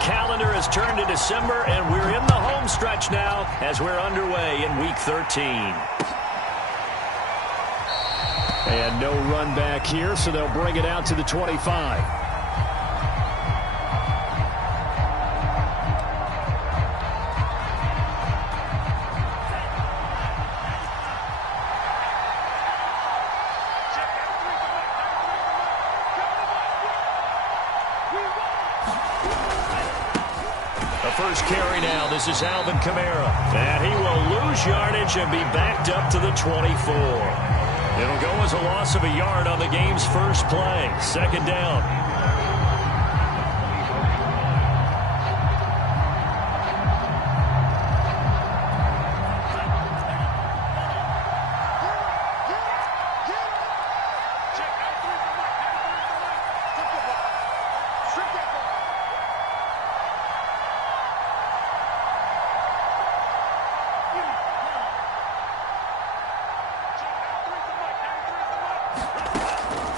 calendar has turned to December, and we're in the home stretch now as we're underway in Week 13. And no run back here, so they'll bring it out to the 25. First carry now. This is Alvin Kamara. And he will lose yardage and be backed up to the 24. It'll go as a loss of a yard on the game's first play. Second down.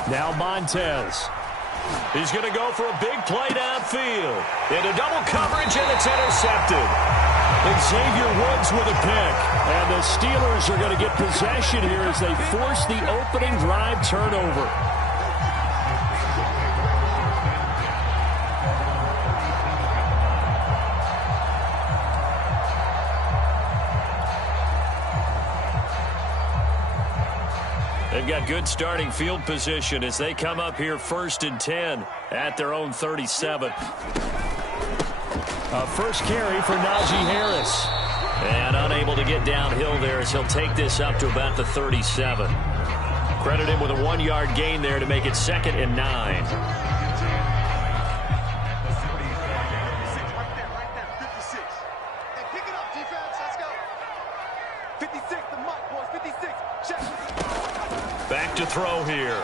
Now Montez. He's going to go for a big play downfield. Into double coverage, and it's intercepted. Xavier Woods with a pick. And the Steelers are going to get possession here as they force the opening drive turnover. They've got good starting field position as they come up here 1st and 10 at their own 37. First carry for Najee Harris. And unable to get downhill there as he'll take this up to about the 37. Credit him with a 1-yard gain there to make it 2nd and 9. Back to throw here.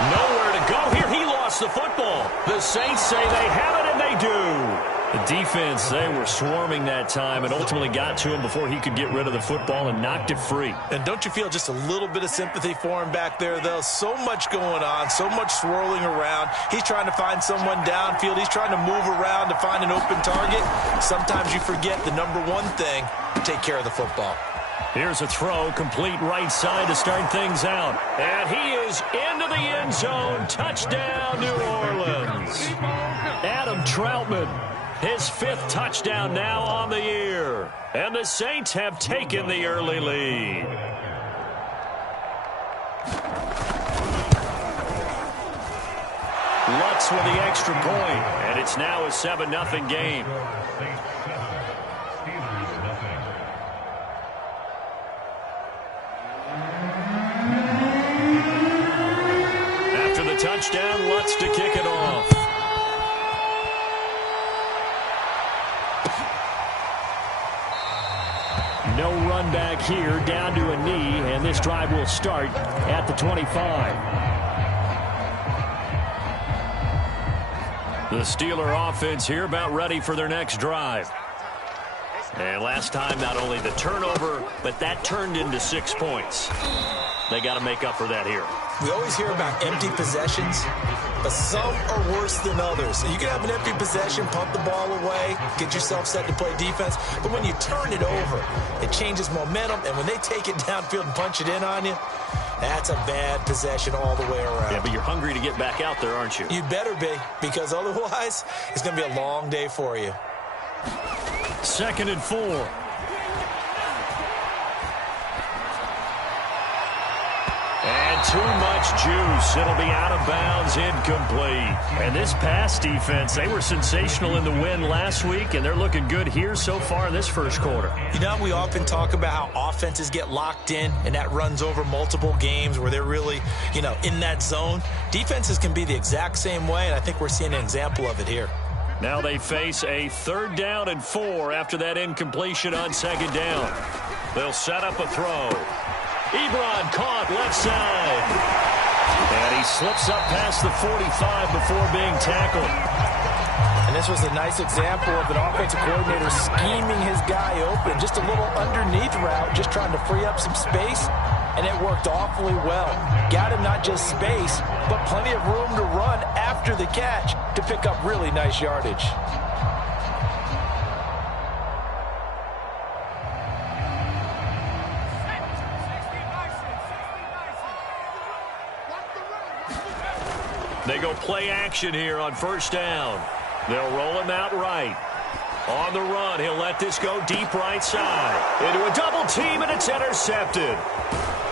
Nowhere to go here. He lost the football. The Saints say they have it, and they do. The defense, they were swarming that time and ultimately got to him before he could get rid of the football and knocked it free. And don't you feel just a little bit of sympathy for him back there, though? So much going on, so much swirling around. He's trying to find someone downfield. He's trying to move around to find an open target. Sometimes you forget the number one thing, take care of the football. Here's a throw, complete right side to start things out. And he is into the end zone. Touchdown, New Orleans. Adam Troutman, his 5th touchdown now on the year. And the Saints have taken the early lead. Lutz with the extra point, and it's now a 7-0 game. Touchdown, Lutz to kick it off. No run back here, down to a knee, and this drive will start at the 25. The Steeler offense here about ready for their next drive. And last time, not only the turnover, but that turned into 6 points. They got to make up for that here. We always hear about empty possessions, but some are worse than others. So you can have an empty possession, pump the ball away, get yourself set to play defense. But when you turn it over, it changes momentum. And when they take it downfield and punch it in on you, that's a bad possession all the way around. Yeah, but you're hungry to get back out there, aren't you? You better be, because otherwise it's going to be a long day for you. 2nd and 4. And too much juice. It'll be out of bounds, incomplete. And this pass defense, they were sensational in the win last week, and they're looking good here so far in this first quarter. You know, we often talk about how offenses get locked in, and that runs over multiple games where they're really, in that zone. Defenses can be the exact same way, and I think we're seeing an example of it here. Now they face a 3rd down and 4 after that incompletion on 2nd down. They'll set up a throw. Ebron caught left side. And he slips up past the 45 before being tackled. And this was a nice example of an offensive coordinator scheming his guy open. Just a little underneath route, just trying to free up some space. and it worked awfully well. Got him not just space, but plenty of room to run after the catch to pick up really nice yardage. They go play action here on first down. They'll roll him out right. On the run, he'll let this go deep right side. Into a double team, and it's intercepted.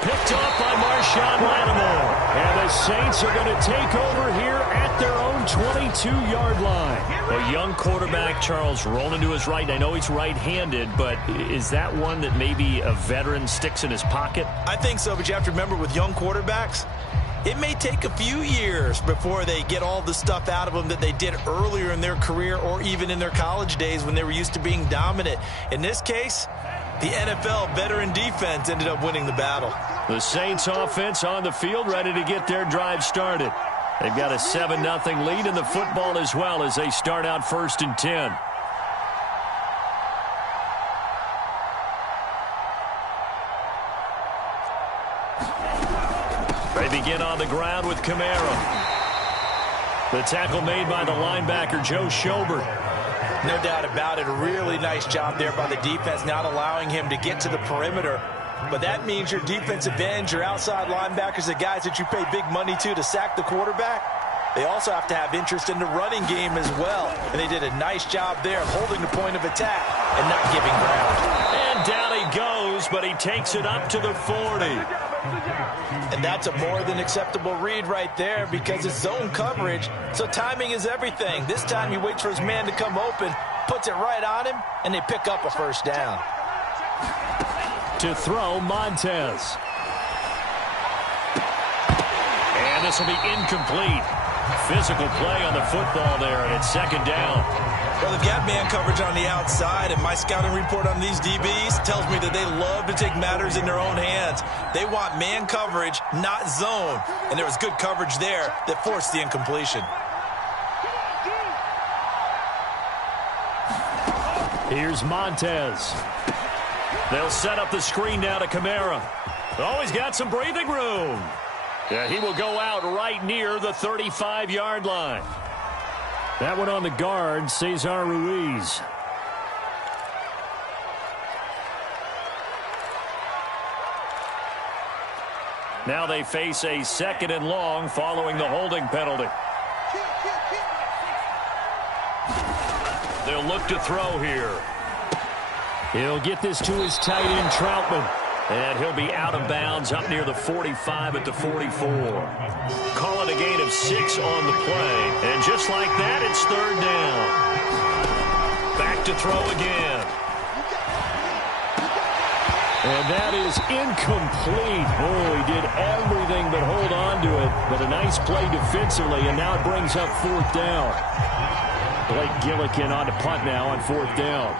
Picked off by Marshawn Lattimore. And the Saints are going to take over here at their own 22-yard line. A young quarterback, Charles, rolling to his right. I know he's right-handed, but is that one that maybe a veteran sticks in his pocket? I think so, but you have to remember with young quarterbacks, it may take a few years before they get all the stuff out of them that they did earlier in their career or even in their college days when they were used to being dominant. In this case, the NFL veteran defense ended up winning the battle. The Saints offense on the field ready to get their drive started. They've got a 7-0 lead in the football as well as they start out 1st and 10. They begin on the ground with Kamara. The tackle made by the linebacker, Joe Schobert. No doubt about it. A really nice job there by the defense, not allowing him to get to the perimeter. But that means your defensive ends, your outside linebackers, the guys that you pay big money to sack the quarterback, they also have to have interest in the running game as well. And they did a nice job there of holding the point of attack and not giving ground. And down he goes, but he takes it up to the 40. And that's a more than acceptable read right there because it's zone coverage, so timing is everything. This time he waits for his man to come open, puts it right on him, and they pick up a first down. To throw, Montez. And this will be incomplete. Physical play on the football there, and it's 2nd down. Well, they've got man coverage on the outside, and my scouting report on these DBs tells me that they love to take matters in their own hands. They want man coverage, not zone, and there was good coverage there that forced the incompletion. Here's Montez. They'll set up the screen now to Kamara. Oh, he's got some breathing room. Yeah, he will go out right near the 35-yard line. That one on the guard, Cesar Ruiz. Now they face a 2nd and long following the holding penalty. They'll look to throw here. He'll get this to his tight end, Troutman. And he'll be out of bounds up near the 45 at the 44. Call it a gain of 6 on the play. And just like that, it's 3rd down. Back to throw again. And that is incomplete. Oh, he did everything but hold on to it. But a nice play defensively, and now it brings up 4th down. Blake Gillikin on to punt now on 4th down.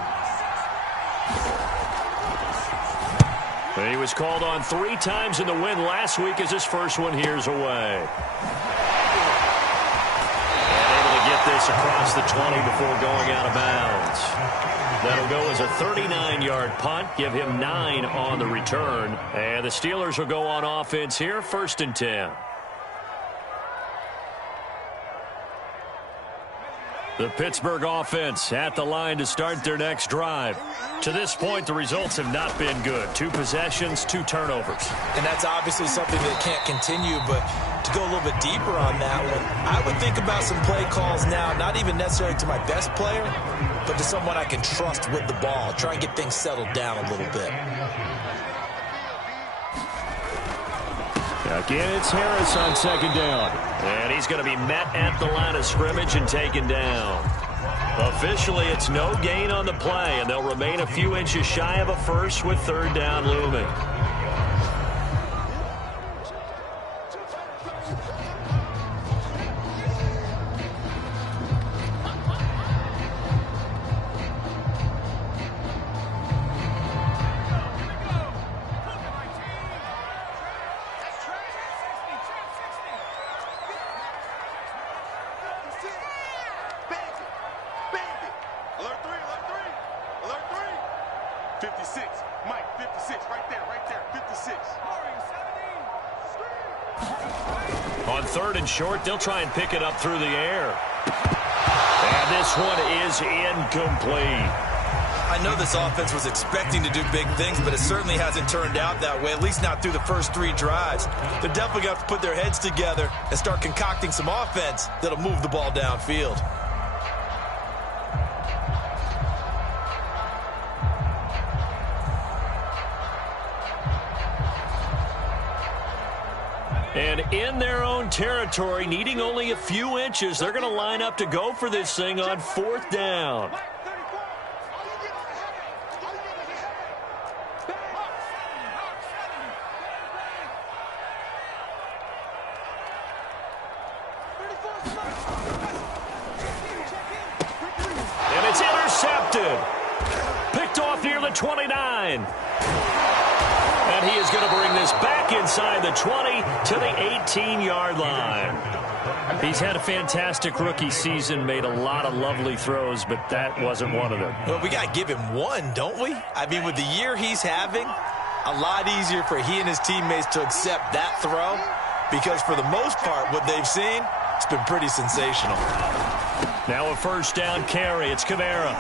He was called on 3 times in the win last week as his first one here's away. And able to get this across the 20 before going out of bounds. That'll go as a 39-yard punt, give him 9 on the return. And the Steelers will go on offense here, 1st and 10. The Pittsburgh offense at the line to start their next drive. To this point, the results have not been good. 2 possessions, 2 turnovers. And that's obviously something that can't continue, but to go a little bit deeper on that one, I would think about some play calls now, not even necessarily to my best player, but to someone I can trust with the ball. Try and get things settled down a little bit. Again, it's Harris on 2nd down. And he's going to be met at the line of scrimmage and taken down. Officially, it's no gain on the play, and they'll remain a few inches shy of a first with 3rd down looming. Mike, 56, right there, 56. On 3rd and short, they'll try and pick it up through the air. And this one is incomplete. I know this offense was expecting to do big things, but it certainly hasn't turned out that way, at least not through the first 3 drives. They're definitely going to have to put their heads together and start concocting some offense that'll move the ball downfield. And in their own territory, needing only a few inches, they're going to line up to go for this thing on 4th down. And it's intercepted. Picked off near the 29. And he is going to bring this back inside the 20 to the 18-yard line. He's had a fantastic rookie season, made a lot of lovely throws, but that wasn't one of them. Well, we got to give him one, don't we? I mean, with the year he's having, a lot easier for he and his teammates to accept that throw, because for the most part, what they've seen, it's been pretty sensational. Now a 1st down carry. It's Kamara.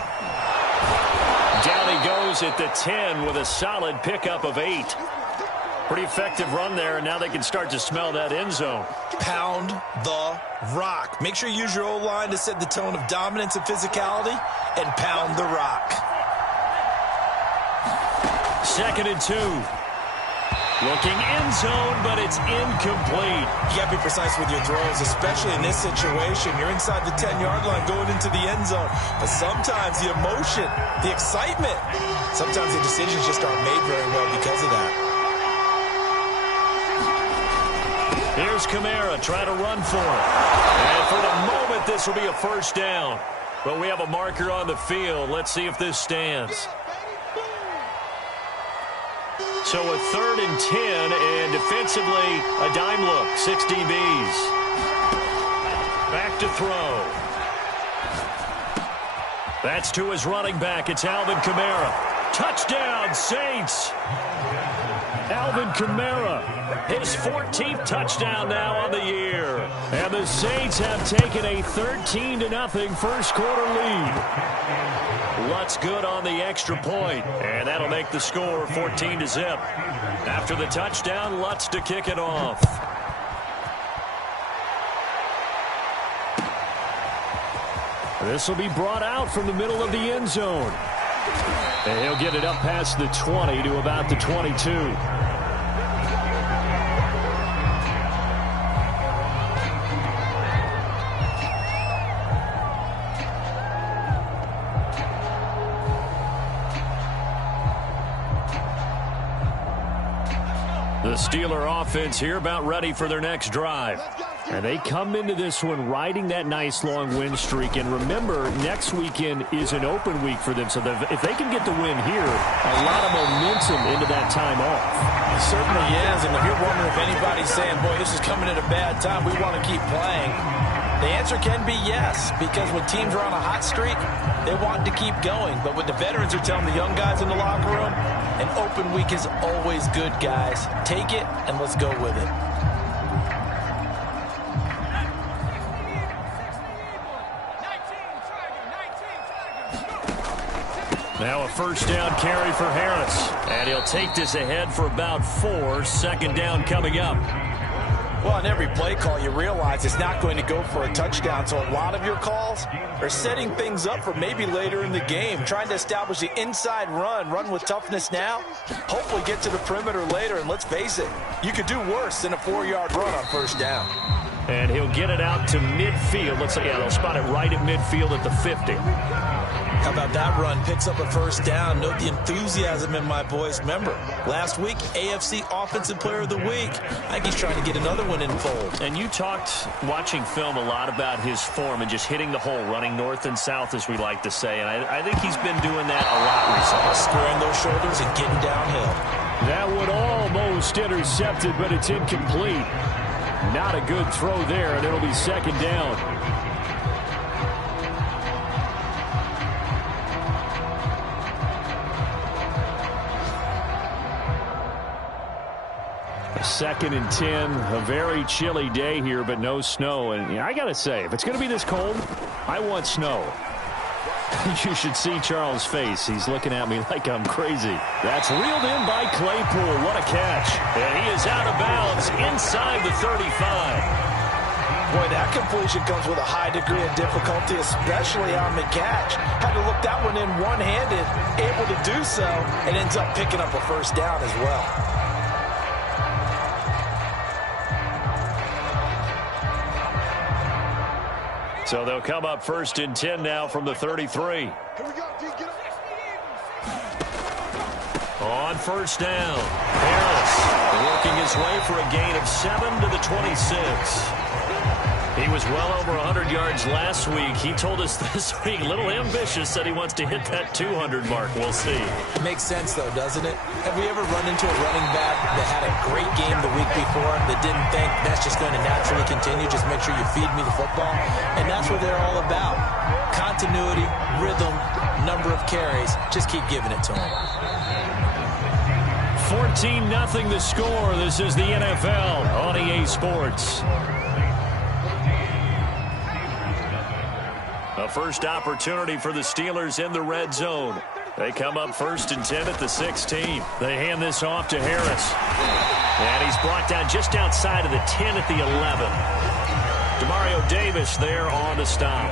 Down he goes at the 10 with a solid pickup of 8. Pretty effective run there, and now they can start to smell that end zone. Pound the rock. Make sure you use your O-line to set the tone of dominance and physicality, and pound the rock. 2nd and 2. Looking end zone, but it's incomplete. You got to be precise with your throws, especially in this situation. You're inside the 10-yard line going into the end zone. But sometimes the emotion, the excitement, sometimes the decisions just aren't made very well because of that. Here's Kamara trying to run for it. And for the moment, this will be a 1st down. But we have a marker on the field. Let's see if this stands. So a 3rd and 10, and defensively, a dime look, 6 DBs. Back to throw. That's to his running back. It's Alvin Kamara. Touchdown, Saints. Alvin Kamara, his 14th touchdown now on the year. And the Saints have taken a 13-0 first quarter lead. Lutz good on the extra point, and that'll make the score 14-0. After the touchdown, Lutz to kick it off. This will be brought out from the middle of the end zone. And he'll get it up past the 20 to about the 22. The Steeler offense here about ready for their next drive. And they come into this one riding that nice long win streak. And remember, next weekend is an open week for them. So if they can get the win here, a lot of momentum into that time off. It certainly is. And if you're wondering if anybody's saying, boy, this is coming at a bad time, we want to keep playing, the answer can be yes. Because when teams are on a hot streak, they want to keep going. But what the veterans are telling the young guys in the locker room, an open week is always good, guys. Take it and let's go with it. Now a 1st down carry for Harris. And he'll take this ahead for about 4. 2nd down coming up. Well, on every play call, you realize it's not going to go for a touchdown. So a lot of your calls are setting things up for maybe later in the game, trying to establish the inside run with toughness now, hopefully get to the perimeter later. And let's face it, you could do worse than a 4-yard run on 1st down. And he'll get it out to midfield. Let's say, yeah, they'll spot it right at midfield at the 50. How about that run? Picks up a 1st down. Note the enthusiasm in my voice. Remember, last week, AFC Offensive Player of the Week. I think he's trying to get another one in fold. And you talked, watching film, a lot about his form and just hitting the hole, running north and south, as we like to say. And I think he's been doing that a lot recently. Squaring those shoulders and getting downhill. That one almost intercepted, but it's incomplete. Not a good throw there, and it'll be 2nd down. 2nd and 10. A very chilly day here, but no snow. And I got to say, if it's going to be this cold, I want snow. You should see Charles' face. He's looking at me like I'm crazy. That's reeled in by Claypool. What a catch. And he is out of bounds inside the 35. Boy, that completion comes with a high degree of difficulty, especially on the catch. Had to look that one in one-handed, able to do so, and ends up picking up a first down as well. So they'll come up 1st and 10 now from the 33. On 1st down, Harris working his way for a gain of 7 to the 26. He was well over 100 yards last week. He told us this week, a little ambitious, said he wants to hit that 200 mark. We'll see. It makes sense, though, doesn't it? Have we ever run into a running back that had a great game the week before that didn't think that's just going to naturally continue? Just make sure you feed me the football. And that's what they're all about. Continuity, rhythm, number of carries. Just keep giving it to him. 14-0 the score. This is the NFL on EA Sports. A first opportunity for the Steelers in the red zone. They come up 1st and 10 at the 16. They hand this off to Harris. And he's brought down just outside of the 10 at the 11. Demario Davis there on the stop.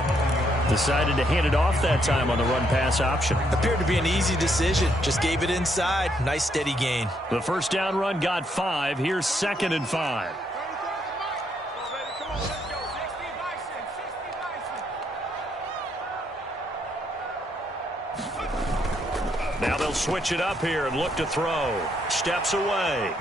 Decided to hand it off that time on the run-pass option. Appeared to be an easy decision. Just gave it inside. Nice steady gain. The first down run got 5. Here's 2nd and 5. Now they'll switch it up here and look to throw. Steps away.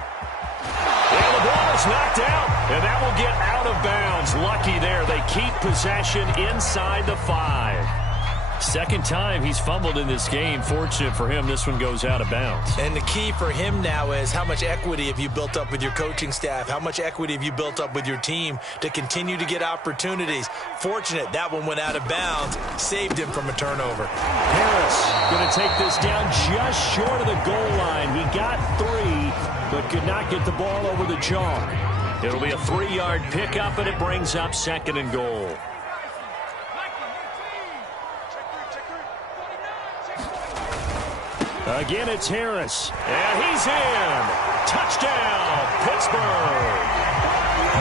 And the ball is knocked out, and that will get out of bounds. Lucky there. They keep possession inside the 5. Second time he's fumbled in this game. Fortunate for him, this one goes out of bounds. And the key for him now is how much equity have you built up with your coaching staff? How much equity have you built up with your team to continue to get opportunities? Fortunate that one went out of bounds. Saved him from a turnover. Harris going to take this down just short of the goal line. He got 3, but could not get the ball over the chalk. It'll be a 3-yard pickup, and it brings up 2nd and goal. Again, it's Harris. And he's in. Touchdown, Pittsburgh.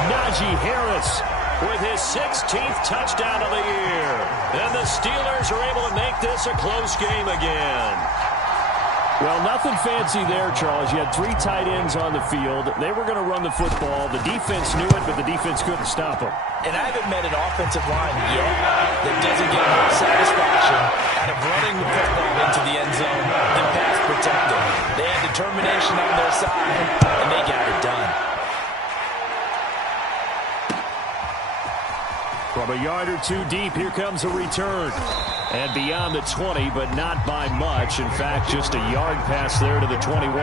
Najee Harris with his 16th touchdown of the year. And the Steelers are able to make this a close game again. Well, nothing fancy there, Charles. You had 3 tight ends on the field. They were going to run the football. The defense knew it, but the defense couldn't stop them. And I haven't met an offensive line yet that doesn't get more satisfaction out of running the football into the end zone than pass protecting. They had determination on their side, and they got it done. From a yard or 2 deep, here comes a return. And beyond the 20, but not by much. In fact, just a yard pass there to the 21.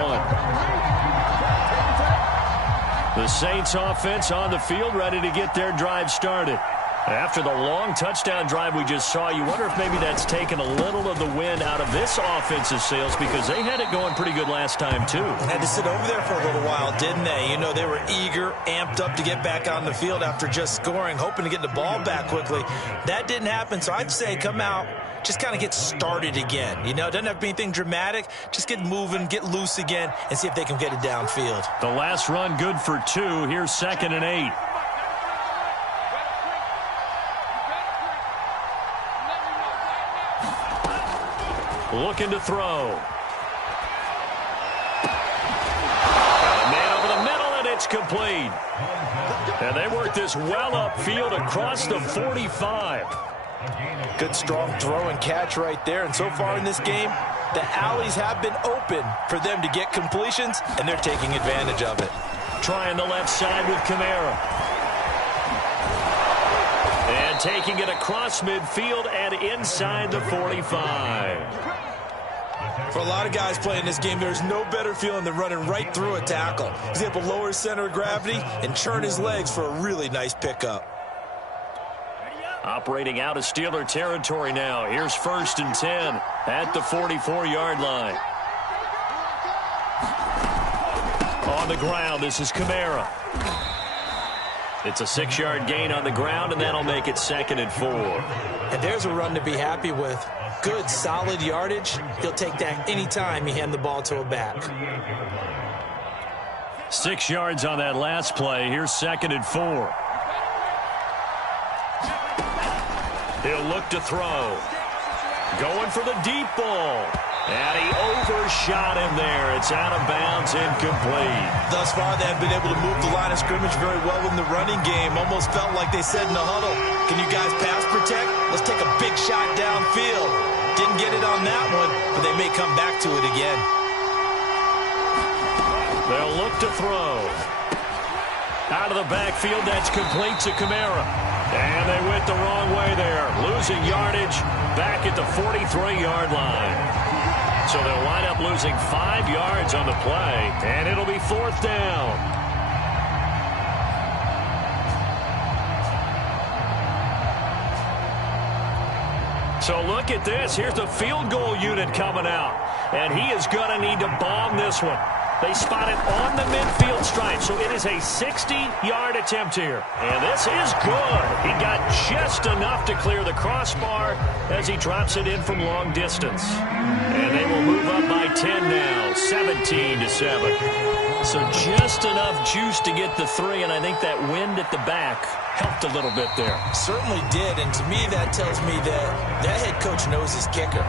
The Saints offense on the field, ready to get their drive started. After the long touchdown drive we just saw, you wonder if maybe that's taken a little of the wind out of this offensive sails, because they had it going pretty good last time, too. Had to sit over there for a little while, didn't they? You know, they were eager, amped up to get back on the field after just scoring, hoping to get the ball back quickly. That didn't happen, so I'd say come out, just kind of get started again. You know, it doesn't have to be anything dramatic. Just get moving, get loose again, and see if they can get it downfield. The last run good for 2. Here's 2nd and 8. Looking to throw. A man over the middle, and it's complete. And they work this well upfield across the 45. Good strong throw and catch right there. And so far in this game, the alleys have been open for them to get completions, and they're taking advantage of it. Trying the left side with Kamara. And taking it across midfield and inside the 45. For a lot of guys playing this game, there's no better feeling than running right through a tackle. He's able to lower his center of gravity and churn his legs for a really nice pickup. Operating out of Steeler territory now. Here's 1st and 10 at the 44-yard line. On the ground, this is Kamara. It's a 6-yard gain on the ground, and that'll make it 2nd and 4. And there's a run to be happy with. Good, solid yardage. He'll take that anytime you hand the ball to a back. 6 yards on that last play. Here's 2nd and 4. He'll look to throw. Going for the deep ball. And he overshot him there. It's out of bounds, incomplete. Thus far, they have been able to move the line of scrimmage very well in the running game. Almost felt like they said in the huddle, can you guys pass protect? Let's take a big shot downfield. Didn't get it on that one, but they may come back to it again. They'll look to throw. Out of the backfield, that's complete to Kamara. And they went the wrong way there. Losing yardage back at the 43-yard line. So they'll wind up losing 5 yards on the play, and it'll be 4th down. So look at this. Here's the field goal unit coming out, and he is going to need to bomb this one. They spot it on the midfield stripe, so it is a 60-yard attempt here. And this is good. He got just enough to clear the crossbar as he drops it in from long distance. And they will move up by 10 now, 17-7. So just enough juice to get the 3, and I think that wind at the back helped a little bit there. Certainly did, and to me that tells me that head coach knows his kicker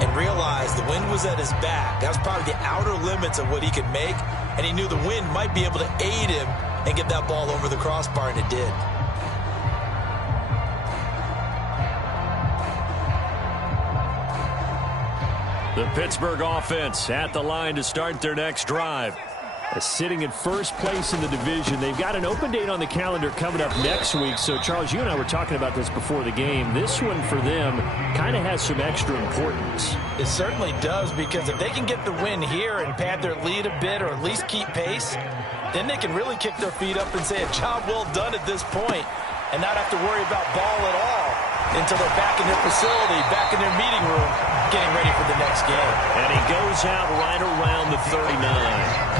and realized the wind was at his back. That was probably the outer limits of what he could make, and he knew the wind might be able to aid him and get that ball over the crossbar, and it did. The Pittsburgh offense at the line to start their next drive. Sitting in first place in the division. They've got an open date on the calendar coming up next week. So, Charles, you and I were talking about this before the game. This one for them kind of has some extra importance. It certainly does, because if they can get the win here and pad their lead a bit or at least keep pace, then they can really kick their feet up and say a job well done at this point and not have to worry about ball at all until they're back in their facility, back in their meeting room, getting ready for the next game. And he goes out right around the 39.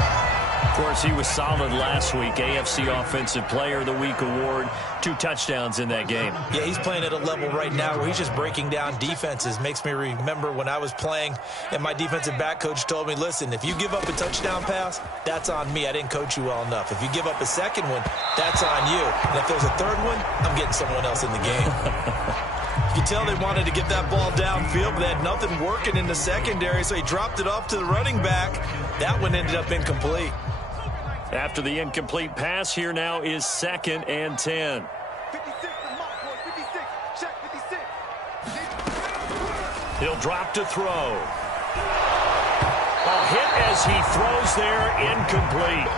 Of course, he was solid last week. AFC Offensive Player of the Week award. 2 touchdowns in that game. Yeah, he's playing at a level right now where he's just breaking down defenses. Makes me remember when I was playing and my defensive back coach told me, listen, if you give up a touchdown pass, that's on me. I didn't coach you well enough. If you give up a second one, that's on you. And if there's a third one, I'm getting someone else in the game. You can tell they wanted to get that ball downfield, but they had nothing working in the secondary, so he dropped it off to the running back. That one ended up incomplete. After the incomplete pass, here now is 2nd and 10. 56, mark, boy, 56, check 56. He'll drop to throw. A hit as he throws there, incomplete.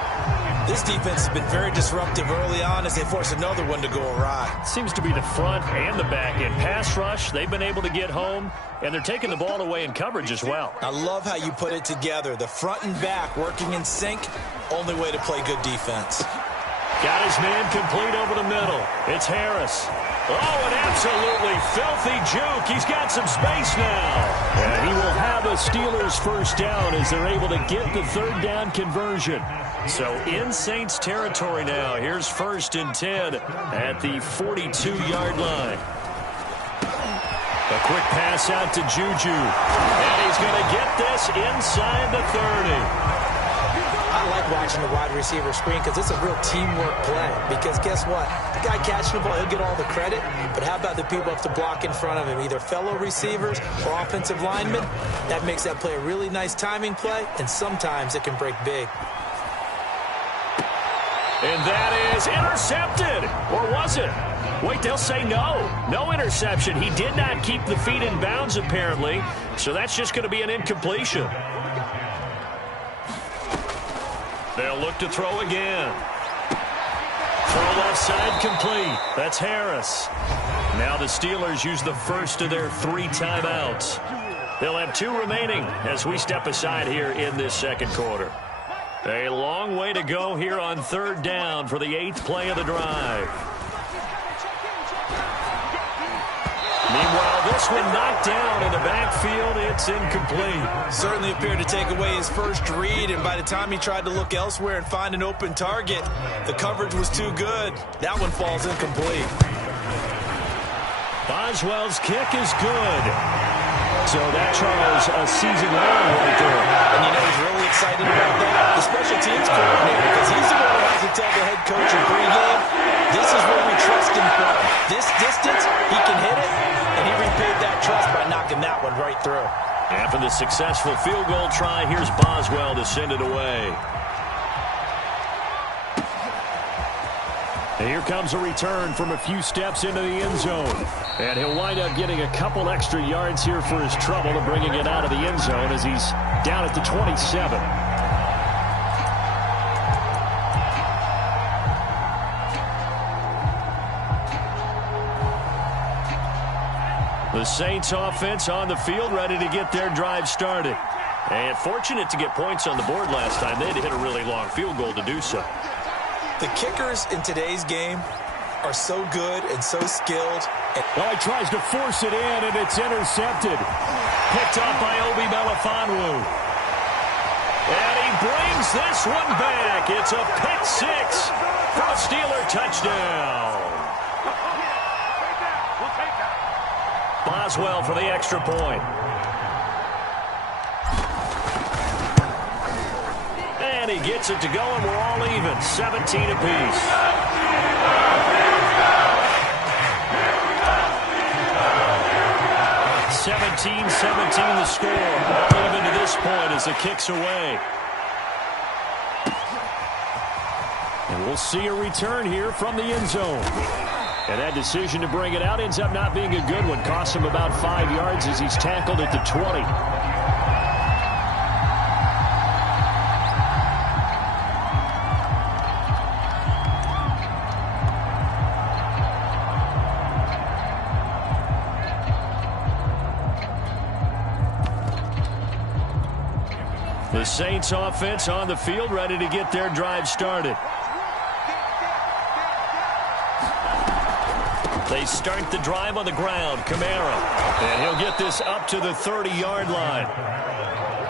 This defense has been very disruptive early on as they force another one to go awry. Seems to be the front and the back end. Pass rush, they've been able to get home, and they're taking the ball away in coverage as well. I love how you put it together. The front and back working in sync, only way to play good defense. Got his man complete over the middle. It's Harris. Oh, an absolutely filthy juke. He's got some space now. And he will have a Steelers first down as they're able to get the 3rd down conversion. So in Saints territory now. Here's 1st and 10 at the 42-yard line. A quick pass out to Juju. And he's going to get this inside the 30. I like watching the wide receiver screen because it's a real teamwork play. Because guess what? The guy catching the ball, he'll get all the credit. But how about the people have to block in front of him, either fellow receivers or offensive linemen? That makes that play a really nice timing play, and sometimes it can break big. And that is intercepted. Or was it? Wait, they'll say no. No interception. He did not keep the feet in bounds, apparently. So that's just going to be an incompletion. They'll look to throw again. Throw left side complete. That's Harris. Now the Steelers use the first of their 3 timeouts. They'll have 2 remaining as we step aside here in this second quarter. A long way to go here on 3rd down for the 8th play of the drive. Meanwhile, this one knocked down in the backfield. It's incomplete. Certainly appeared to take away his first read, and by the time he tried to look elsewhere and find an open target, the coverage was too good. That one falls incomplete. Boswell's kick is good. So that tries a season long right there. And you know he's really excited about that? The special teams coordinator, because he's the one who has to tell the head coach in pregame, this is where we trust him from. This distance, he can hit it, and he repaid that trust by knocking that one right through. After the successful field goal try, here's Boswell to send it away. And here comes a return from a few steps into the end zone. And he'll wind up getting a couple extra yards here for his trouble of bringing it out of the end zone as he's down at the 27. The Saints offense on the field, ready to get their drive started. And fortunate to get points on the board last time. They had to hit a really long field goal to do so. The kickers in today's game are so good and so skilled. Well, he tries to force it in, and it's intercepted. Picked up by Obi Melifonwu. And he brings this one back. It's a pick six for a Steeler touchdown. Boswell for the extra point. And he gets it to go, and we're all even. 17 apiece. (17-17) the score. All even to this point as the kick's away. And we'll see a return here from the end zone. And that decision to bring it out ends up not being a good one. Costs him about 5 yards as he's tackled at the 20. The Saints offense on the field, ready to get their drive started. They start the drive on the ground. Kamara. And he'll get this up to the 30-yard line.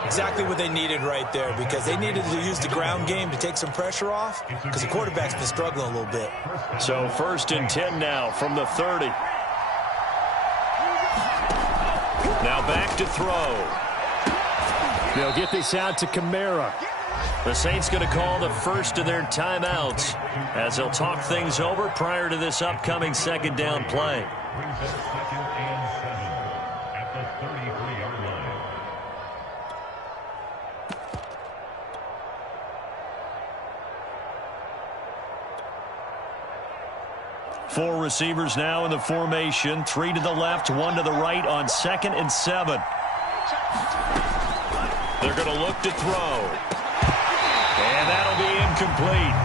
Exactly what they needed right there, because they needed to use the ground game to take some pressure off, because the quarterback's been struggling a little bit. So 1st and 10 now from the 30. Now back to throw. They'll get this out to Kamara. The Saints going to call the first of their timeouts as they'll talk things over prior to this upcoming second down play. Four receivers now in the formation. 3 to the left, 1 to the right on 2nd and 7. They're going to look to throw. And that'll be incomplete.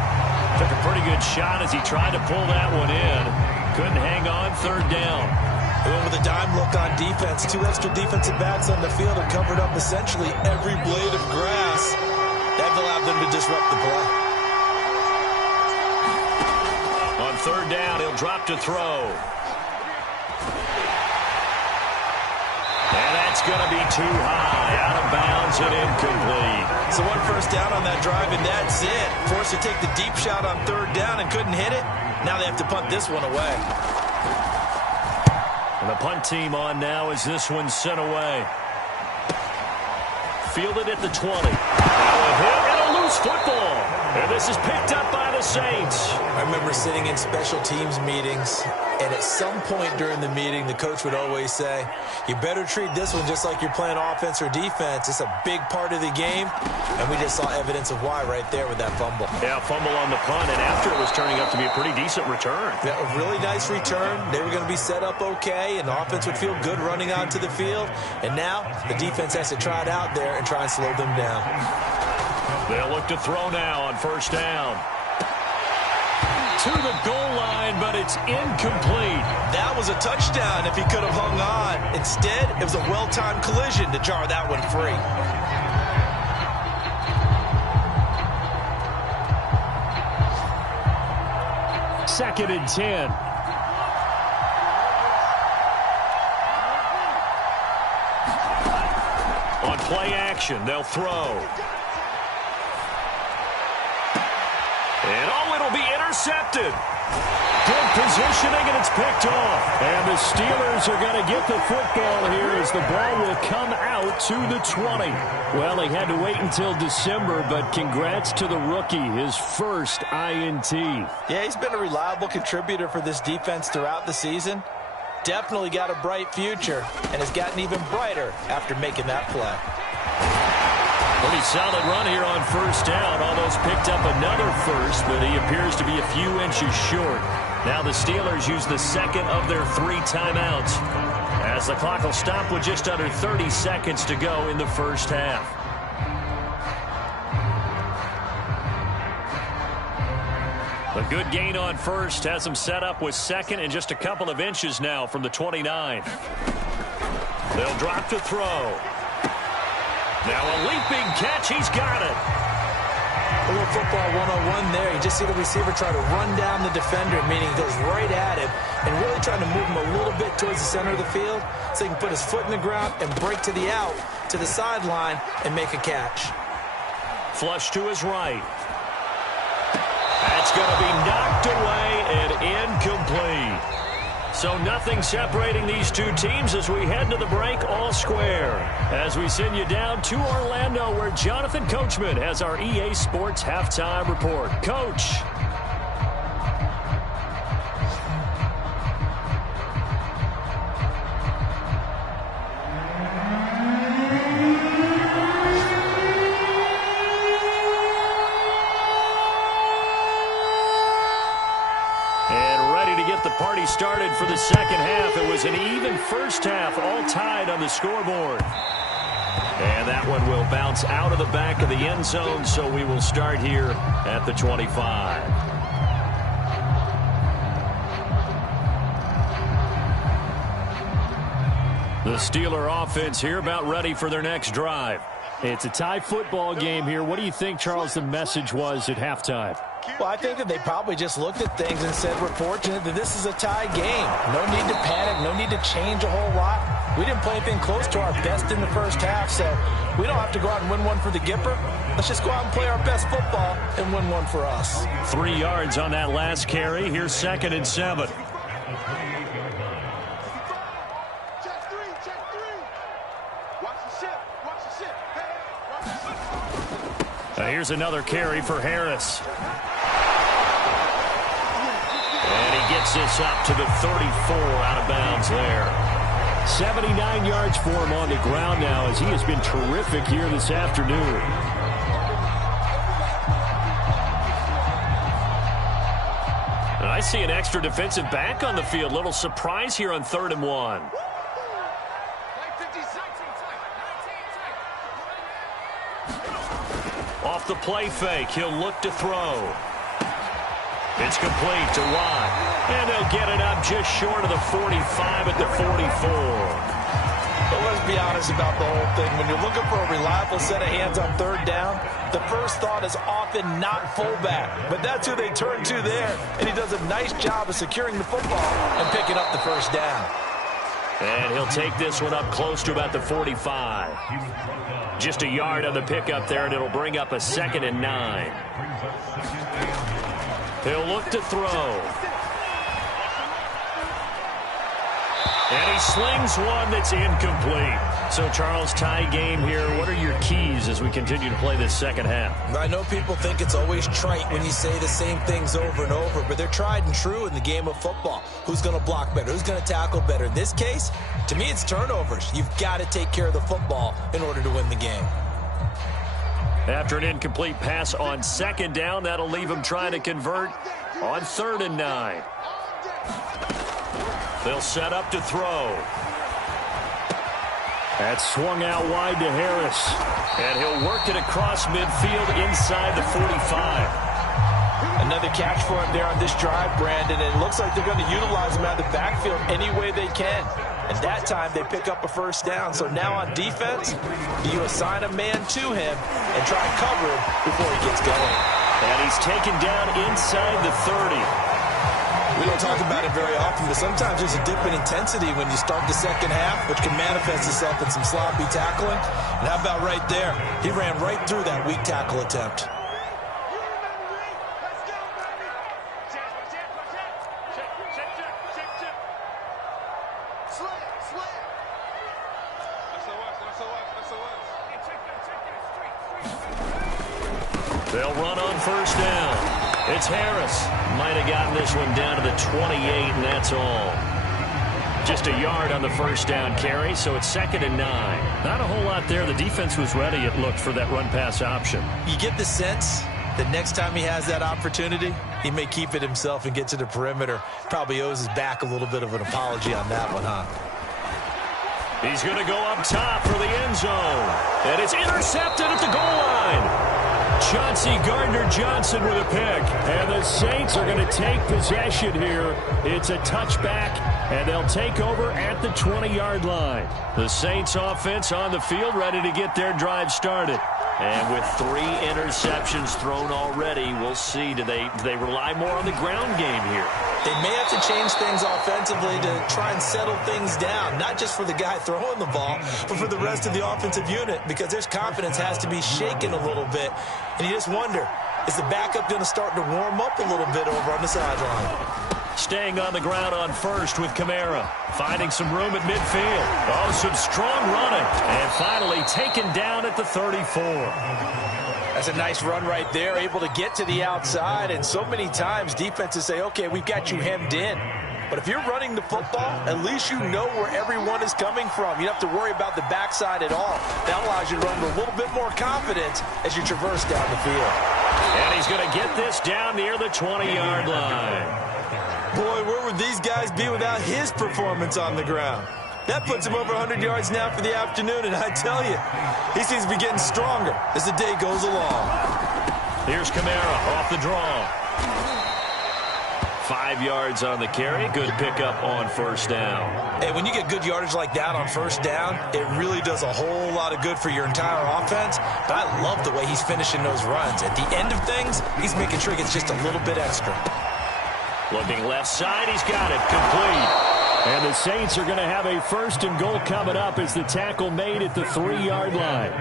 Took a pretty good shot as he tried to pull that one in. Couldn't hang on. 3rd down. They went with a dime look on defense. 2 extra defensive backs on the field and covered up essentially every blade of grass. That allowed them to disrupt the play. On 3rd down, he'll drop to throw. And that's going to be too high. Out of bounds and incomplete. So 1 first down on that drive, and that's it. Forced to take the deep shot on 3rd down and couldn't hit it. Now they have to punt this one away. And the punt team on now as this one's sent away. Fielded at the 20. Now a hit and a loose football. And this is picked up by the Saints. I remember sitting in special teams meetings, and at some point during the meeting, the coach would always say, you better treat this one just like you're playing offense or defense. It's a big part of the game, and we just saw evidence of why right there with that fumble. Yeah, fumble on the punt, and after it was turning out to be a pretty decent return. Yeah, a really nice return. They were going to be set up okay, and the offense would feel good running onto the field. And now the defense has to try it out there and try and slow them down. They'll look to throw now on 1st down. To the goal line, but it's incomplete. That was a touchdown if he could have hung on. Instead, it was a well-timed collision to jar that one free. Second and 10. play action. They'll throw. And it'll be intercepted. Good positioning, and it's picked off. And the Steelers are going to get the football here as the ball will come out to the 20. Well, he had to wait until December, but congrats to the rookie, his first INT. Yeah, he's been a reliable contributor for this defense throughout the season. Definitely got a bright future, and has gotten even brighter after making that play. Pretty solid run here on first down. Almost picked up another first, but he appears to be a few inches short. Now the Steelers use the second of their 3 timeouts, as the clock will stop with just under 30 seconds to go in the first half. A good gain on first has him set up with second and just a couple of inches now from the 29. They'll drop to throw. Now a leaping catch. He's got it. A little football 101 there. You just see the receiver try to run down the defender, meaning he goes right at him and really trying to move him a little bit towards the center of the field so he can put his foot in the ground and break to the out, to the sideline, and make a catch. Flush to his right. That's going to be knocked away and incomplete. So nothing separating these two teams as we head to the break, all square. As we send you down to Orlando, where Jonathan Coachman has our EA Sports Halftime Report. Coach. Party started for the second half. It was an even first half, all tied on the scoreboard. And that one will bounce out of the back of the end zone, so we will start here at the 25. The Steeler offense here about ready for their next drive. It's a tie football game here. What do you think, Charles, the message was at halftime? Well, I think that they probably just looked at things and said, we're fortunate that this is a tie game. No need to panic. No need to change a whole lot. We didn't play anything close to our best in the first half, so we don't have to go out and win one for the Gipper. Let's just go out and play our best football and win one for us. 3 yards on that last carry. Here's 2nd and 7. Here's another carry for Harris. And he gets this up to the 34, out of bounds there. 79 yards for him on the ground now, as he has been terrific here this afternoon. And I see an extra defensive back on the field. Little surprise here on 3rd and 1. Off the play fake, he'll look to throw. It's complete to Watt. And they'll get it up just short of the 45 at the 44. But let's be honest about the whole thing. When you're looking for a reliable set of hands on 3rd down, the first thought is often not fullback. But that's who they turn to there. And he does a nice job of securing the football and picking up the first down. And he'll take this one up close to about the 45. Just a yard on the pickup there, and it'll bring up a 2nd and 9. He'll look to throw. And he slings one that's incomplete. So, Charles, tie game here. What are your keys as we continue to play this second half? I know people think it's always trite when you say the same things over and over, but they're tried and true in the game of football. Who's going to block better? Who's going to tackle better? In this case, to me, it's turnovers. You've got to take care of the football in order to win the game. After an incomplete pass on 2nd down, that'll leave him trying to convert on 3rd and 9. They'll set up to throw. That's swung out wide to Harris. And he'll work it across midfield inside the 45. Another catch for him there on this drive, Brandon, and it looks like they're going to utilize him out of the backfield any way they can. And that time they pick up a first down. So now on defense, you assign a man to him and try and cover him before he gets going. And he's taken down inside the 30. We don't talk about it very often, but sometimes there's a dip in intensity when you start the second half, which can manifest itself in some sloppy tackling. And how about right there? He ran right through that weak tackle attempt. They'll run on first down. It's Harris. Might have gotten this one down to the 28, and that's all. Just a yard on the first down carry, so it's 2nd and 9. Not a whole lot there. The defense was ready, it looked, for that run-pass option. You get the sense that next time he has that opportunity, he may keep it himself and get to the perimeter. Probably owes his back a little bit of an apology on that one, huh? He's going to go up top for the end zone. And it's intercepted at the goal line. Chauncey Gardner-Johnson with a pick. And the Saints are going to take possession here. It's a touchback, and they'll take over at the 20-yard line. The Saints offense on the field, ready to get their drive started. And with 3 interceptions thrown already, we'll see. Do they rely more on the ground game here? They may have to change things offensively to try and settle things down, not just for the guy throwing the ball, but for the rest of the offensive unit, because their confidence has to be shaken a little bit. And you just wonder, is the backup going to start to warm up a little bit over on the sideline? Staying on the ground on first with Kamara. Finding some room at midfield. Oh, some strong running. And finally taken down at the 34. That's a nice run right there, able to get to the outside. And so many times defenses say, okay, we've got you hemmed in. But if you're running the football, at least you know where everyone is coming from. You don't have to worry about the backside at all. That allows you to run with a little bit more confidence as you traverse down the field. And he's going to get this down near the 20-yard line. Boy, where would these guys be without his performance on the ground? That puts him over 100 yards now for the afternoon, and I tell you, he seems to be getting stronger as the day goes along. Here's Kamara off the draw. 5 yards on the carry. Good pickup on first down. Hey, when you get good yardage like that on first down, it really does a whole lot of good for your entire offense. But I love the way he's finishing those runs. At the end of things, he's making sure he gets just a little bit extra. Looking left side, he's got it. Complete. And the Saints are going to have a 1st and goal coming up as the tackle made at the 3-yard line.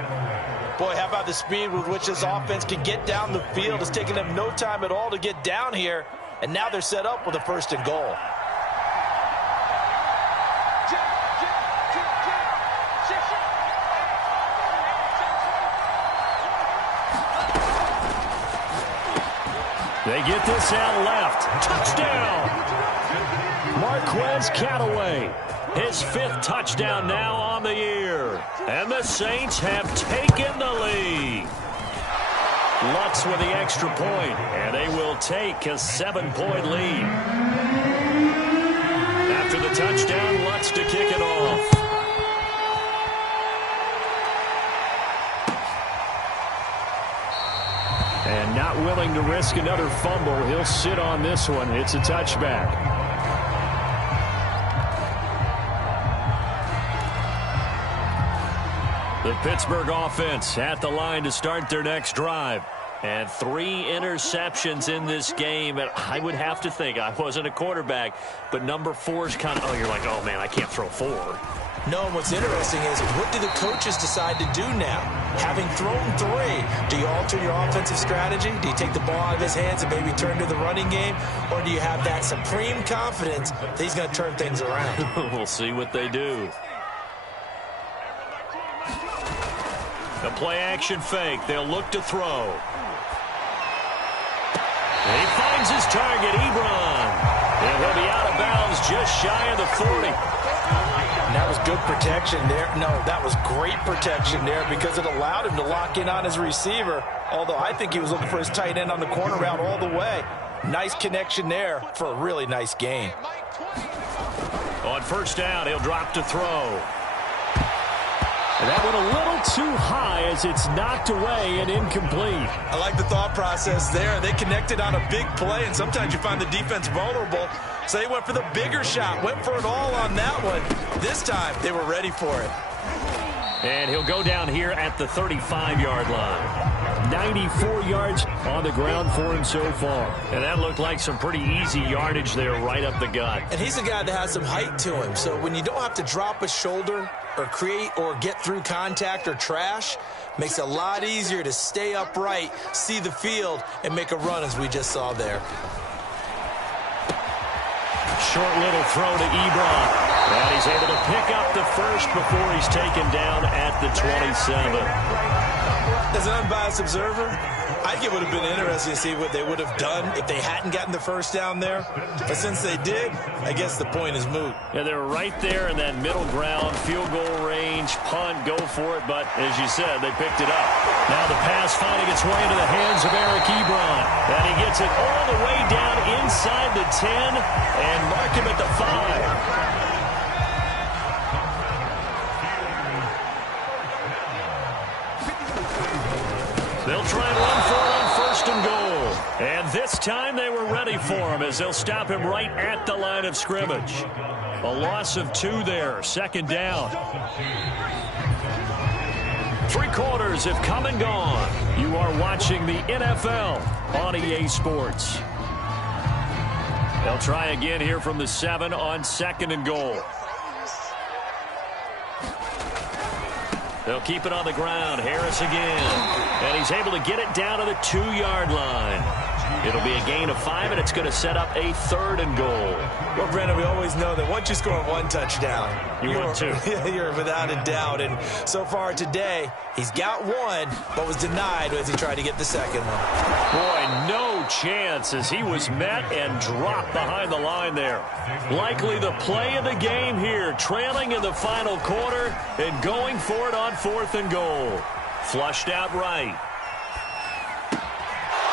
Boy, how about the speed with which this offense can get down the field? It's taking them no time at all to get down here. And now they're set up with a 1st and goal. They get this out left. Touchdown! Marquez Callaway. His 5th touchdown now on the year. And the Saints have taken the lead. Lutz with the extra point, and they will take a 7-point lead. After the touchdown, Lutz to kick it off. And not willing to risk another fumble. He'll sit on this one. It's a touchback. The Pittsburgh offense at the line to start their next drive. And 3 interceptions in this game. And I would have to think, I wasn't a quarterback, but number 4 is kind of, oh, you're like, oh, man, I can't throw 4. No, and what's interesting is, what do the coaches decide to do now? Having thrown 3, do you alter your offensive strategy? Do you take the ball out of his hands and maybe turn to the running game? Or do you have that supreme confidence that he's going to turn things around? We'll see what they do. The play-action fake. They'll look to throw. And he finds his target, Ebron. And he'll be out of bounds just shy of the 40. And that was good protection there. No, that was great protection there because it allowed him to lock in on his receiver. Although I think he was looking for his tight end on the corner route all the way. Nice connection there for a really nice gain. On first down, he'll drop to throw. And that went a little too high as it's knocked away and incomplete. I like the thought process there. They connected on a big play, and sometimes you find the defense vulnerable. So they went for the bigger shot, went for it all on that one. This time, they were ready for it. And he'll go down here at the 35-yard line. 94 yards on the ground for him so far. And that looked like some pretty easy yardage there right up the gut. And he's a guy that has some height to him. So when you don't have to drop a shoulder or create or get through contact or trash, makes it a lot easier to stay upright, see the field, and make a run as we just saw there. Short little throw to Ebron. And he's able to pick up the first before he's taken down at the 27. As an unbiased observer, I think it would have been interesting to see what they would have done if they hadn't gotten the first down there. But since they did, I guess the point is moot. Yeah, they're right there in that middle ground, field goal range, punt, go for it. But as you said, they picked it up. Now the pass finding its way into the hands of Eric Ebron. And he gets it all the way down inside the 10 and mark him at the 5. They'll try and run for it on first and goal. And this time they were ready for him as they'll stop him right at the line of scrimmage. A loss of 2 there, second down. 3 quarters have come and gone. You are watching the NFL on EA Sports. They'll try again here from the 7 on second and goal. They'll keep it on the ground. Harris again. And he's able to get it down to the 2-yard line. It'll be a gain of 5, and it's going to set up a 3rd and goal. Well, Brandon, we always know that once you score 1 touchdown, you're 2. You're without a doubt. And so far today, he's got 1, but was denied as he tried to get the second one. Boy, no chance as he was met and dropped behind the line there. Likely the play of the game here, trailing in the final quarter and going for it on 4th and goal. Flushed out right.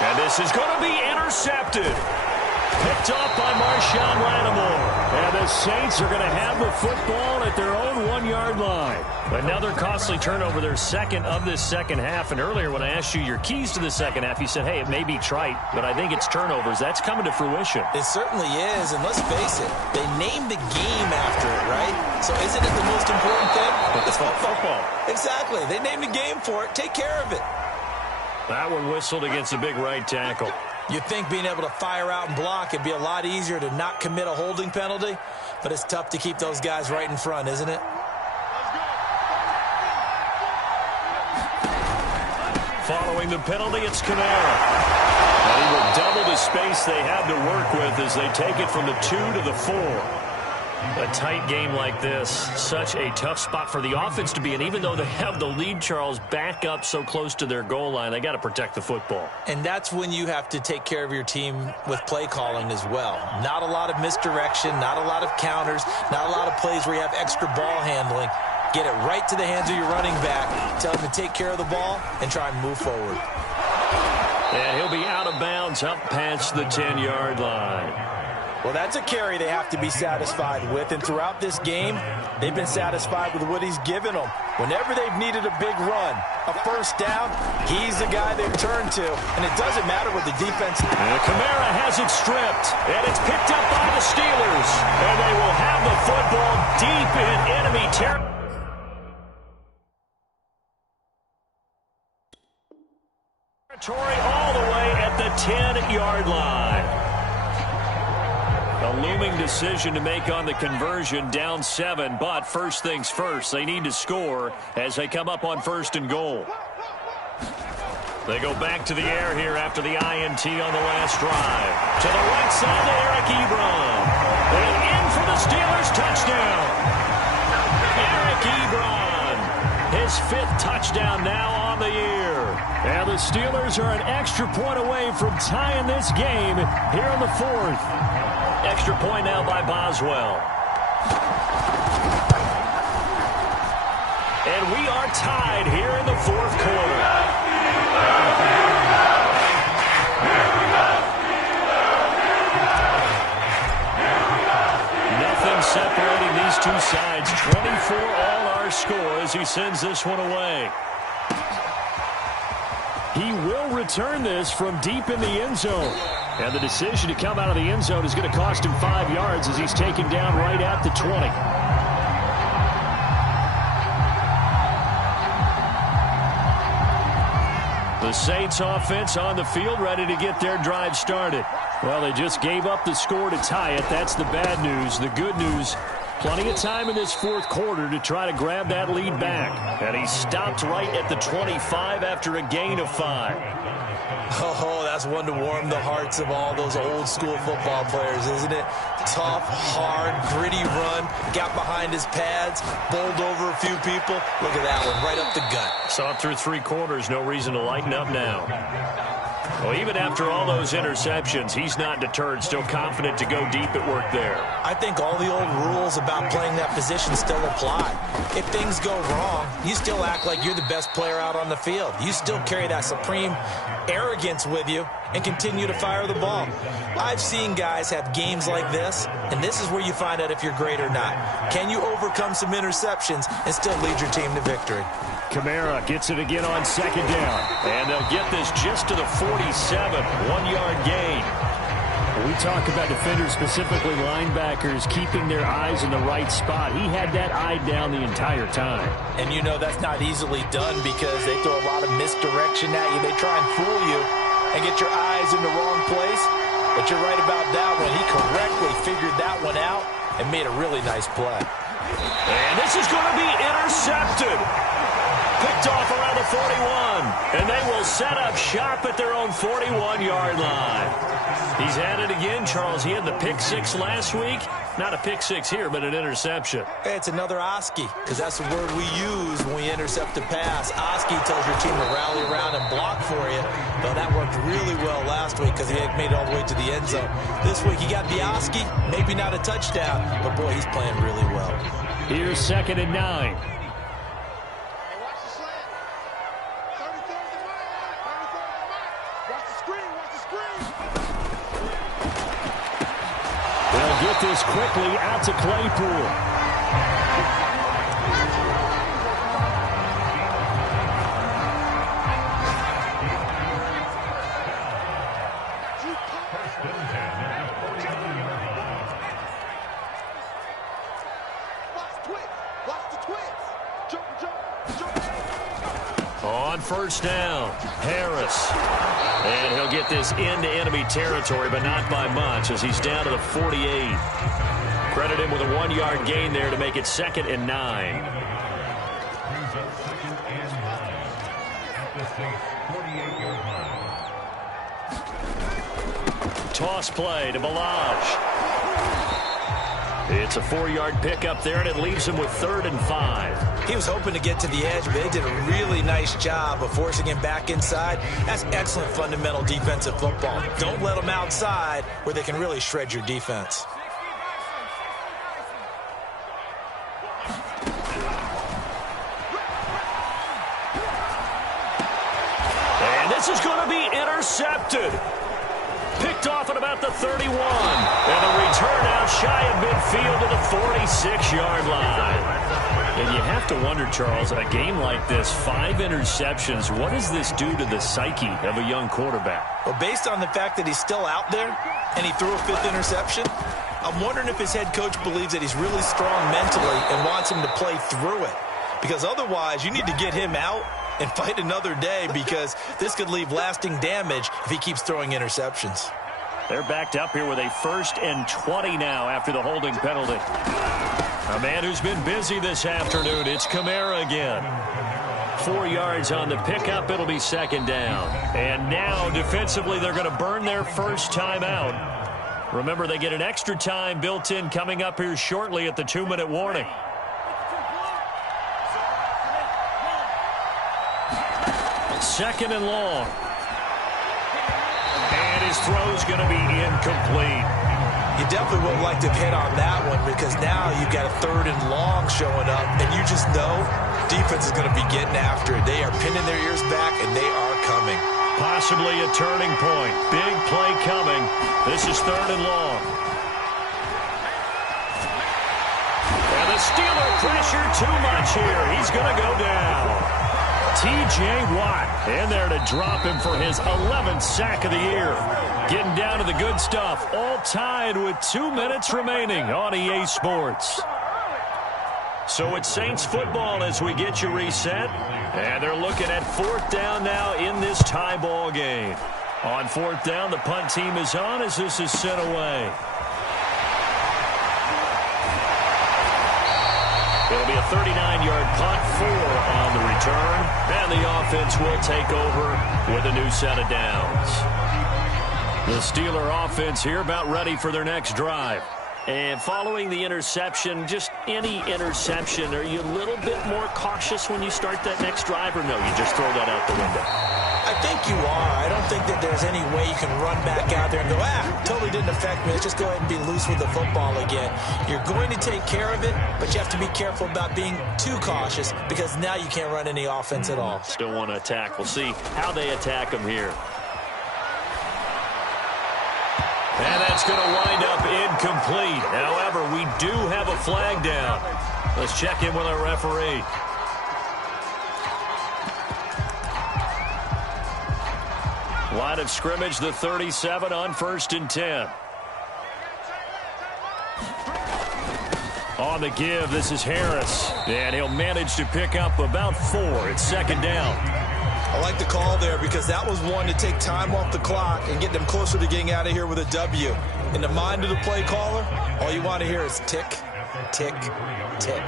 And this is going to be intercepted. Picked off by Marshawn Lattimore. And the Saints are going to have the football at their own 1-yard line. Another costly turnover, their second of this second half. And earlier when I asked you your keys to the second half, you said, hey, it may be trite, but I think it's turnovers. That's coming to fruition. It certainly is, and let's face it, they named the game after it, right? So isn't it the most important thing? It's football. Exactly. They named the game for it. Take care of it. That one whistled against a big right tackle. You'd think being able to fire out and block it'd be a lot easier to not commit a holding penalty, but it's tough to keep those guys right in front, isn't it? Following the penalty, it's Kamara. And he will double the space they have to work with as they take it from the 2 to the 4. A tight game like this, such a tough spot for the offense to be in. Even though they have the lead, Charles, back up so close to their goal line, they got to protect the football. And that's when you have to take care of your team with play calling as well. Not a lot of misdirection, not a lot of counters, not a lot of plays where you have extra ball handling. Get it right to the hands of your running back, tell him to take care of the ball, and try and move forward. And he'll be out of bounds up past the 10-yard line. Well, that's a carry they have to be satisfied with, and throughout this game, they've been satisfied with what he's given them. Whenever they've needed a big run, a first down, he's the guy they've turned to, and it doesn't matter what the defense... And Kamara has it stripped, and it's picked up by the Steelers, and they will have the football deep in enemy territory. All the way at the 10-yard line. A looming decision to make on the conversion, down 7, but first things first, they need to score as they come up on first and goal. They go back to the air here after the INT on the last drive. To the right side to Eric Ebron. And in for the Steelers, touchdown. Eric Ebron, his 5th touchdown now on the year. And the Steelers are an extra point away from tying this game here in the 4th. Extra point now by Boswell. And we are tied here in the 4th quarter. Nothing separating these two sides. 24 all our score as he sends this one away. He will return this from deep in the end zone. And the decision to come out of the end zone is going to cost him 5 yards as he's taken down right at the 20. The Saints offense on the field, ready to get their drive started. Well, they just gave up the score to tie it. That's the bad news. The good news, plenty of time in this fourth quarter to try to grab that lead back. And he stopped right at the 25 after a gain of 5. Oh, that's one to warm the hearts of all those old school football players, isn't it? Tough, hard, gritty run. Got behind his pads, bowled over a few people. Look at that one, right up the gut. Saw it through 3 quarters. No reason to lighten up now. Well, even after all those interceptions, he's not deterred, still confident to go deep at work there. I think all the old rules about playing that position still apply. If things go wrong, you still act like you're the best player out on the field. You still carry that supreme arrogance with you and continue to fire the ball. I've seen guys have games like this, and this is where you find out if you're great or not. Can you overcome some interceptions and still lead your team to victory? Kamara gets it again on 2nd down. And they'll get this just to the 47, 1-yard gain. We talk about defenders, specifically linebackers, keeping their eyes in the right spot. He had that eye down the entire time. And you know that's not easily done because they throw a lot of misdirection at you. They try and fool you and get your eyes in the wrong place. But you're right about that one. He correctly figured that one out and made a really nice play. And this is going to be intercepted. Picked off around the 41. And they will set up shop at their own 41-yard line. He's at it again, Charles. He had the pick 6 last week. Not a pick 6 here, but an interception. Hey, it's another Oski, because that's the word we use when we intercept a pass. Oski tells your team to rally around and block for you. But that worked really well last week because he had made it all the way to the end zone. This week he got the Oski, maybe not a touchdown, but boy, he's playing really well. Here's 2nd and 9. They'll get this quickly out to Claypool. On 1st down, Harris. And he'll get this into enemy territory, but not by much as he's down to the 48. Credit him with a 1-yard gain there to make it 2nd and 9. Toss play to Ballage. It's a 4-yard pickup there, and it leaves him with 3rd and 5. He was hoping to get to the edge, but they did a really nice job of forcing him back inside. That's excellent fundamental defensive football. Don't let them outside where they can really shred your defense. And this is going to be intercepted. Picked off at about the 31. And a return out shy of midfield to the 46-yard line. And you have to wonder, Charles, a game like this, 5 interceptions, what does this do to the psyche of a young quarterback? Well, based on the fact that he's still out there and he threw a 5th interception, I'm wondering if his head coach believes that he's really strong mentally and wants him to play through it. Because otherwise, you need to get him out and fight another day because this could leave lasting damage if he keeps throwing interceptions. They're backed up here with a 1st and 20 now after the holding penalty. A man who's been busy this afternoon, it's Kamara again. 4 yards on the pickup, it'll be 2nd down. And now, defensively, they're going to burn their first time out. Remember, they get an extra time built in coming up here shortly at the 2-minute warning. Second and long. And his throw's going to be incomplete. You definitely would like to hit on that one because now you've got a 3rd and long showing up, and you just know defense is going to be getting after it. They are pinning their ears back, and they are coming. Possibly a turning point. Big play coming. This is 3rd and long. And the Steeler pressure too much here. He's going to go down. T.J. Watt in there to drop him for his 11th sack of the year. Getting down to the good stuff. All tied with 2 minutes remaining on EA Sports. So it's Saints football as we get you reset. And they're looking at 4th down now in this tie ball game. On 4th down, the punt team is on as this is sent away. It'll be a 39-yard punt, 4 on the return. And the offense will take over with a new set of downs. The Steeler offense here about ready for their next drive. And following the interception, just any interception, are you a little bit more cautious when you start that next drive, or no, you just throw that out the window? I think you are. I don't think that there's any way you can run back out there and go, totally didn't affect me. Let's just go ahead and be loose with the football again. You're going to take care of it, but you have to be careful about being too cautious because now you can't run any offense at all. Still want to attack. We'll see how they attack them here. And that's going to wind up incomplete. However, we do have a flag down. Let's check in with our referee. Line of scrimmage, the 37 on 1st and 10. On the give, this is Harris. And he'll manage to pick up about 4. It's 2nd down. I like the call there because that was one to take time off the clock and get them closer to getting out of here with a W. In the mind of the play caller, all you want to hear is tick, tick, tick.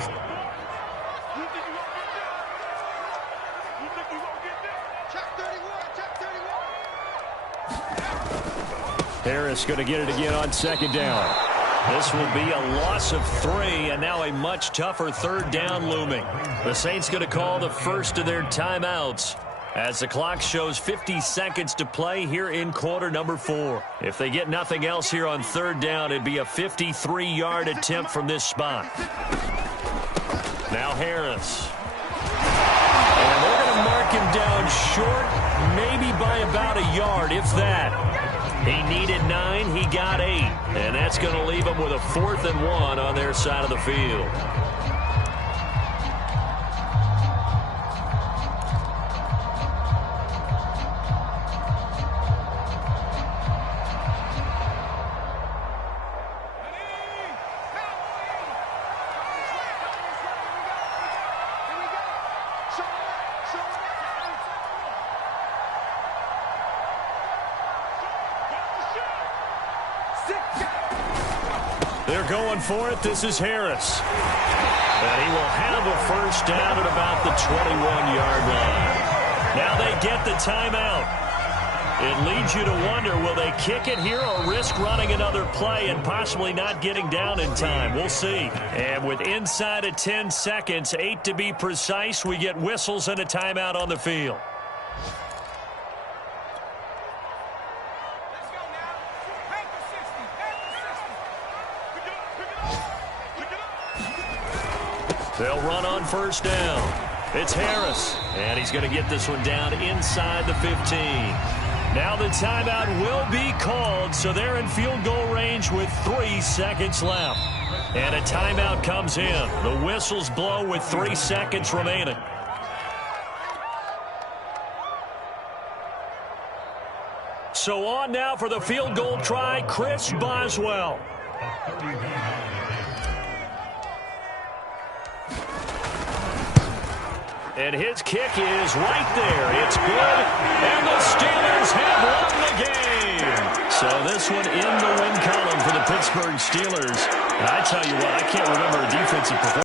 Harris going to get it again on 2nd down. This will be a loss of 3, and now a much tougher 3rd down looming. The Saints going to call the first of their timeouts as the clock shows 50 seconds to play here in quarter number 4. If they get nothing else here on 3rd down, it'd be a 53-yard attempt from this spot. Now Harris. And they're going to mark him down short, maybe by about a yard, if that. He needed 9, he got 8. And that's going to leave him with a 4th and 1 on their side of the field. They're going for it. This is Harris. And he will have a 1st down at about the 21-yard line. Now they get the timeout. It leads you to wonder, will they kick it here or risk running another play and possibly not getting down in time? We'll see. And with inside of 10 seconds, 8 to be precise, we get whistles and a timeout on the field. They'll run on 1st down. It's Harris, and he's going to get this one down inside the 15. Now the timeout will be called, so they're in field goal range with 3 seconds left. And a timeout comes in. The whistles blow with 3 seconds remaining. So on now for the field goal try, Chris Boswell. And his kick is right there. It's good. And the Steelers have won the game. So this one in the win column for the Pittsburgh Steelers. And I tell you what, I can't remember a defensive performance